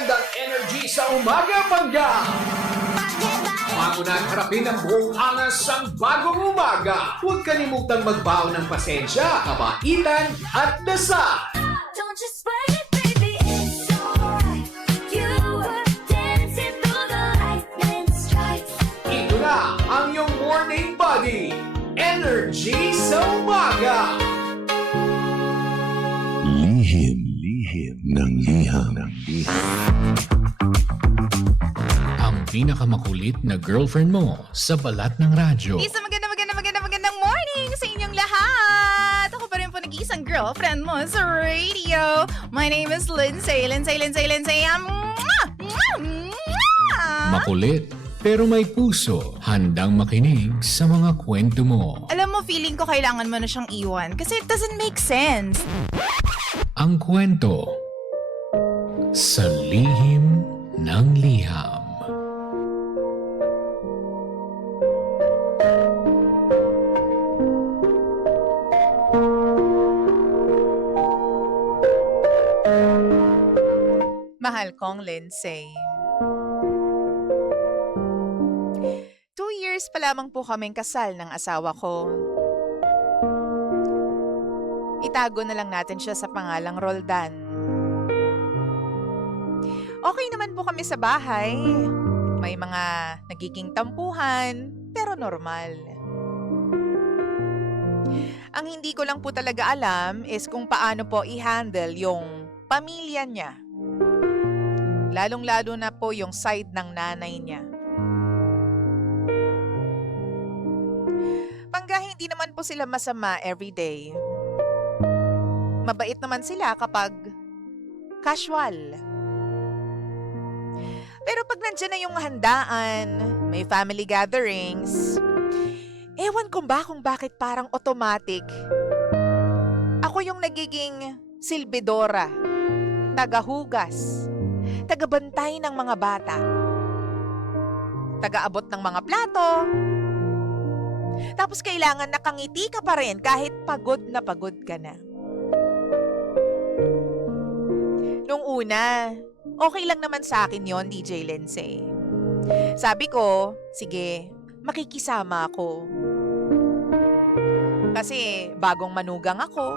magandang energy sa umaga, Pangga! Bago na harapin ang buong angas ng bagong umaga, huwag kalimutang magbaon ng pasensya, kabaitan at dasal. Don't you sweat it, baby, it's alright. You were dancing through the lightning strikes. Ito na ang iyong morning body, energy sa umaga. Lihim ng liham. Ang pinakamakulit na girlfriend mo sa balat ng radyo. Isang magandang morning sa inyong lahat! Ako pa rin po nag-iisang girlfriend mo sa radio. My name is Lindsay. Makulit pero may puso, handang makinig sa mga kwento mo. Alam mo, feeling ko kailangan mo na siyang iwan kasi it doesn't make sense. Ang kwento sa lihim ng liham. Mahal kong Lindsay. 2 years pa lamang po kaming kasal ng asawa ko. Itago na lang natin siya sa pangalang Roldan. Okay naman po kami sa bahay. May mga nagiging tampuhan, pero normal. Ang hindi ko lang po talaga alam is kung paano po i-handle yung pamilya niya. Lalong-lalo na po yung side ng nanay niya. Pangga hindi naman po sila masama everyday. Mabait naman sila kapag casual. Pero pag nandyan na yung handaan, may family gatherings, ewan ko ba kung bakit parang automatic. Ako yung nagiging silbidora, tagahugas, tagabantay ng mga bata, tagaabot ng mga plato, tapos kailangan nakangiti ka pa rin kahit pagod na pagod ka na. Nung una, okay lang naman sa akin yon, DJ Lindsay. Sabi ko, sige, makikisama ako. Kasi bagong manugang ako.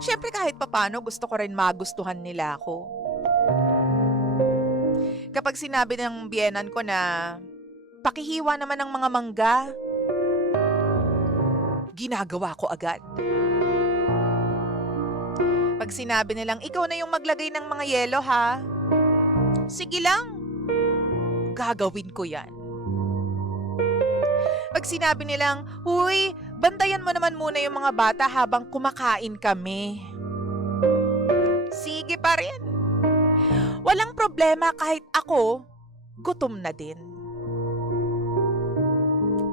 Siyempre kahit papano gusto ko rin magustuhan nila ako. Kapag sinabi ng biyenan ko na pakihiwa naman ng mga mangga, ginagawa ko agad. Pag sinabi nilang, ikaw na yung maglagay ng mga yelo ha, sige lang, gagawin ko yan. Pag sinabi nilang, huy, bantayan mo naman muna yung mga bata habang kumakain kami, sige pa rin. Walang problema kahit ako, gutom na din.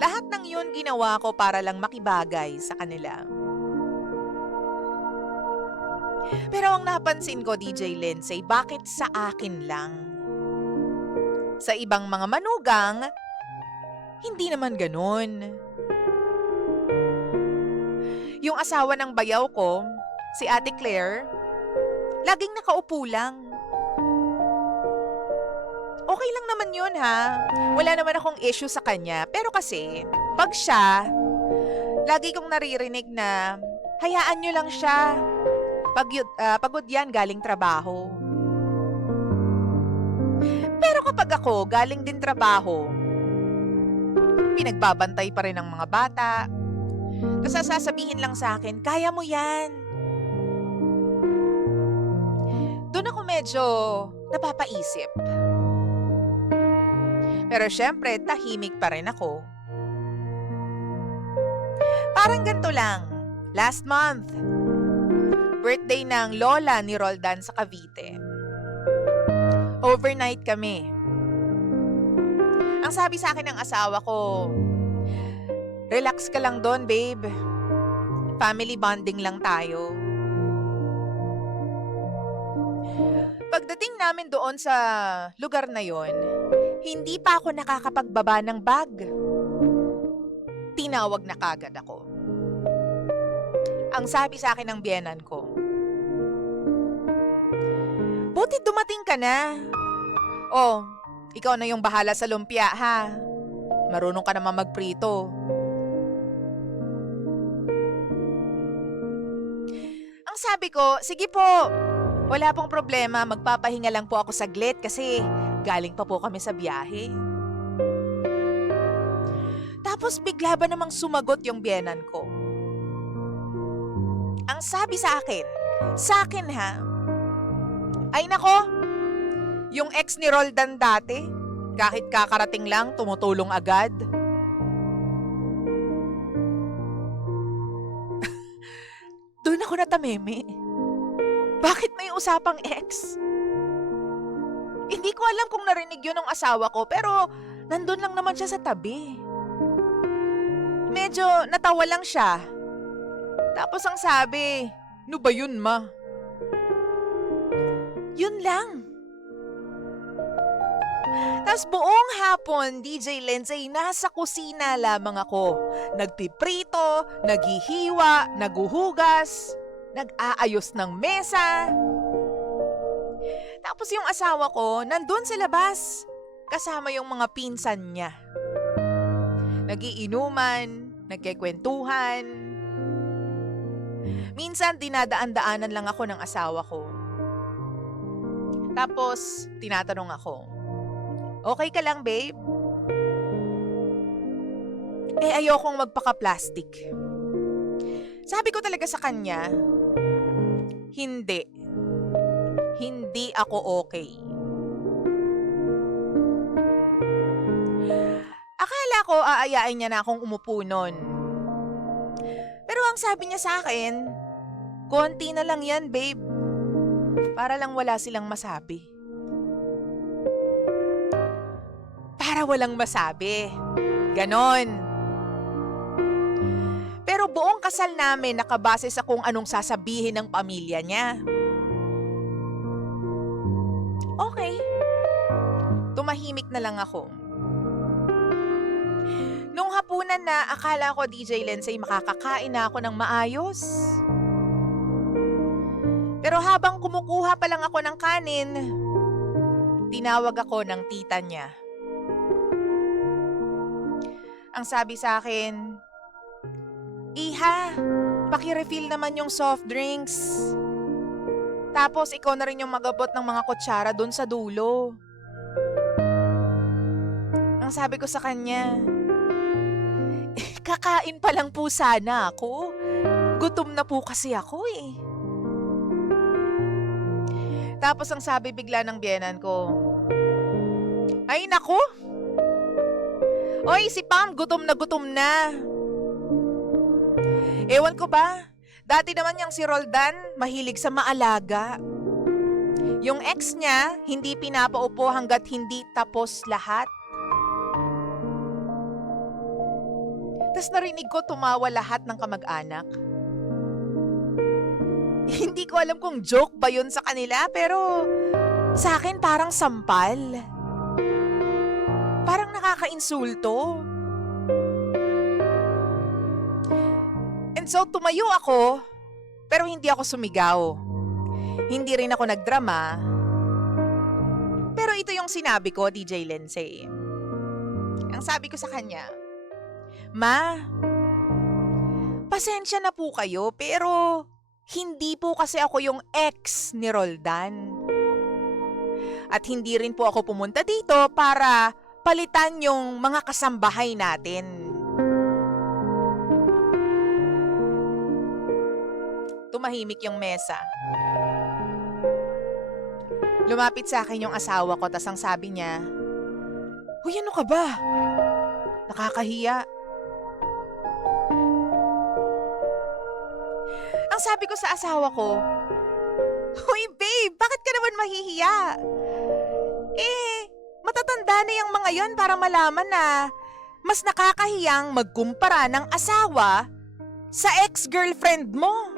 Lahat ng yun ginawa ko para lang makibagay sa kanila. Pero ang napansin ko, DJ Lindsay, bakit sa akin lang? Sa ibang mga manugang, hindi naman ganun. Yung asawa ng bayaw ko, si Ate Claire, laging nakaupo lang. Okay lang naman yun ha. Wala naman akong issue sa kanya. Pero kasi, pag siya, lagi kong naririnig na, hayaan nyo lang siya. Pagod yan galing trabaho. Pero kapag ako galing din trabaho, pinagbabantay pa rin ng mga bata. Tapos sasabihin lang sa akin, kaya mo yan. Doon ako medyo napapaisip. Pero syempre, tahimik pa rin ako. Parang ganito lang. Last month, birthday ng lola ni Roldan sa Cavite. Overnight kami. Ang sabi sa akin ng asawa ko, relax ka lang doon, babe. Family bonding lang tayo. Pagdating namin doon sa lugar na yon, hindi pa ako nakakapagbaba ng bag. Tinawag na kagad ako. Ang sabi sa akin ng biyenan ko, buti Buti dumating ka na. Oh, ikaw na yung bahala sa lumpia, ha? Marunong ka naman magprito. Ang sabi ko, sige po. Wala pong problema, magpapahinga lang po ako saglit kasi galing pa po kami sa biyahe. Tapos bigla ba namang sumagot yung biyenan ko? Ang sabi sa akin ha, ay nako, yung ex ni Roldan dati, kahit kakarating lang, tumutulong agad. Doon ako natameme. Bakit may usapang ex? Hindi ko alam kung narinig yun ng asawa ko, pero nandun lang naman siya sa tabi. Medyo natawa lang siya. Tapos ang sabi, "No ba yun, ma?" Yun lang. Tapos buong hapon, DJ Lindsay, nasa kusina lamang ako. Nagpiprito, naghihiwa, naguhugas, nag-aayos ng mesa. Tapos yung asawa ko, nandun sa labas, kasama yung mga pinsan niya. Nagiinuman, nagkikwentuhan. Minsan, dinadaan-daanan lang ako ng asawa ko. Tapos, tinatanong ako, "Okay ka lang, babe?" Ayokong magpaka-plastic. Sabi ko talaga sa kanya, hindi. Hindi ako okay. Akala ko aayain niya na akong umupo nun. Pero ang sabi niya sa akin, konti na lang yan, babe. Para lang wala silang masabi. Para walang masabi. Ganon. Pero buong kasal namin nakabase sa kung anong sasabihin ng pamilya niya. Okay. Tumahimik na lang ako. Nung hapunan na, akala ko, DJ Lindsay, makakakain na ako ng maayos. Pero habang kumukuha pa lang ako ng kanin, tinawag ako ng tita niya. Ang sabi sa akin, "Iha, paki-refill naman yung soft drinks. Tapos ikaw na rin yung magabot ng mga kutsara doon sa dulo." Ang sabi ko sa kanya, "Kakain pa lang po sana ako. Gutom na po kasi ako eh." Tapos ang sabi bigla ng biyenan ko, "Ay naku! Oy, si Pam, gutom na. Ewan ko ba, dati naman yang si Roldan, mahilig sa maalaga. Yung ex niya, hindi pinapaupo hanggat hindi tapos lahat." Tas narinig ko tumawa lahat ng kamag-anak. Hindi ko alam kung joke ba yun sa kanila, pero sa akin parang sampal. Parang nakaka-insulto. And so tumayo ako, pero hindi ako sumigaw. Hindi rin ako nagdrama. Pero ito yung sinabi ko, DJ Lindsay. Ang sabi ko sa kanya, "Ma, pasensya na po kayo, pero hindi po kasi ako yung ex ni Roldan. At hindi rin po ako pumunta dito para palitan yung mga kasambahay natin." Tumahimik yung mesa. Lumapit sa akin yung asawa ko, tas ang sabi niya, "Uy, ano ka ba? Nakakahiya." Ang sabi ko sa asawa ko, "Uy, babe, bakit ka naman mahihiya? Matatanda na yung mga yon para malaman na mas nakakahiyang magkumpara ng asawa sa ex-girlfriend mo."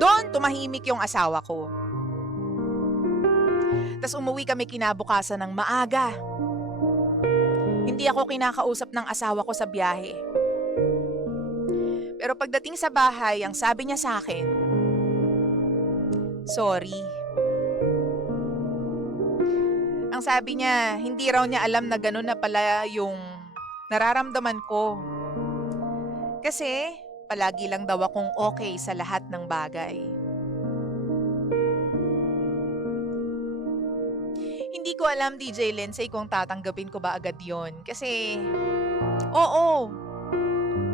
Doon, tumahimik yung asawa ko. Tas umuwi kami kinabukasan ng maaga. Hindi ako kinakausap ng asawa ko sa biyahe. Pero pagdating sa bahay, ang sabi niya sa akin, sorry. Ang sabi niya, hindi raw niya alam na gano'n na pala yung nararamdaman ko. Kasi palagi lang daw akong okay sa lahat ng bagay. Hindi ko alam, DJ Lindsay, kung tatanggapin ko ba agad yon. Kasi, oo,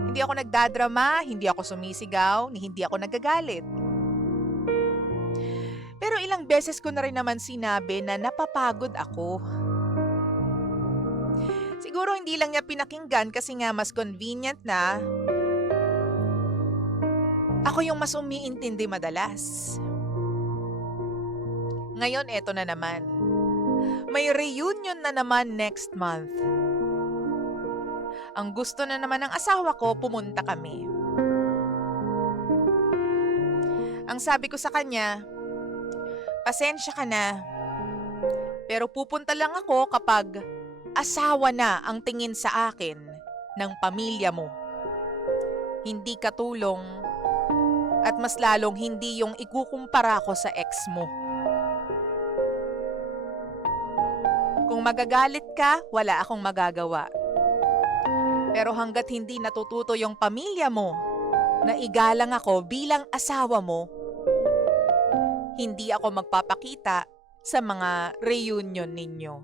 hindi ako nagdadrama, hindi ako sumisigaw, hindi ako nagagalit. Pero ilang beses ko na rin naman sinabi na napapagod ako. Siguro hindi lang niya pinakinggan kasi nga mas convenient na ako yung mas umiintindi madalas. Ngayon, eto na naman. May reunion na naman next month. Ang gusto na naman ng asawa ko, pumunta kami. Ang sabi ko sa kanya, pasensya ka na. Pero pupunta lang ako kapag asawa na ang tingin sa akin ng pamilya mo. Hindi katulong at mas lalong hindi yung ikukumpara ko sa ex mo. Kung magagalit ka, wala akong magagawa. Pero hanggat hindi natututo yung pamilya mo na igalang ako bilang asawa mo, hindi ako magpapakita sa mga reunion ninyo.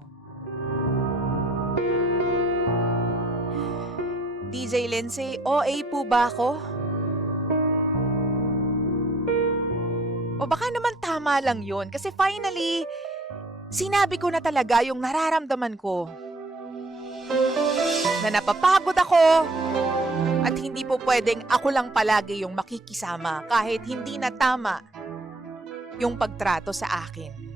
DJ Lindsay, OA po ba ako? O baka naman tama lang yun kasi finally, sinabi ko na talaga yung nararamdaman ko. Na napapagod ako at hindi po pwedeng ako lang palagi yung makikisama kahit hindi na tama yung pagtrato sa akin.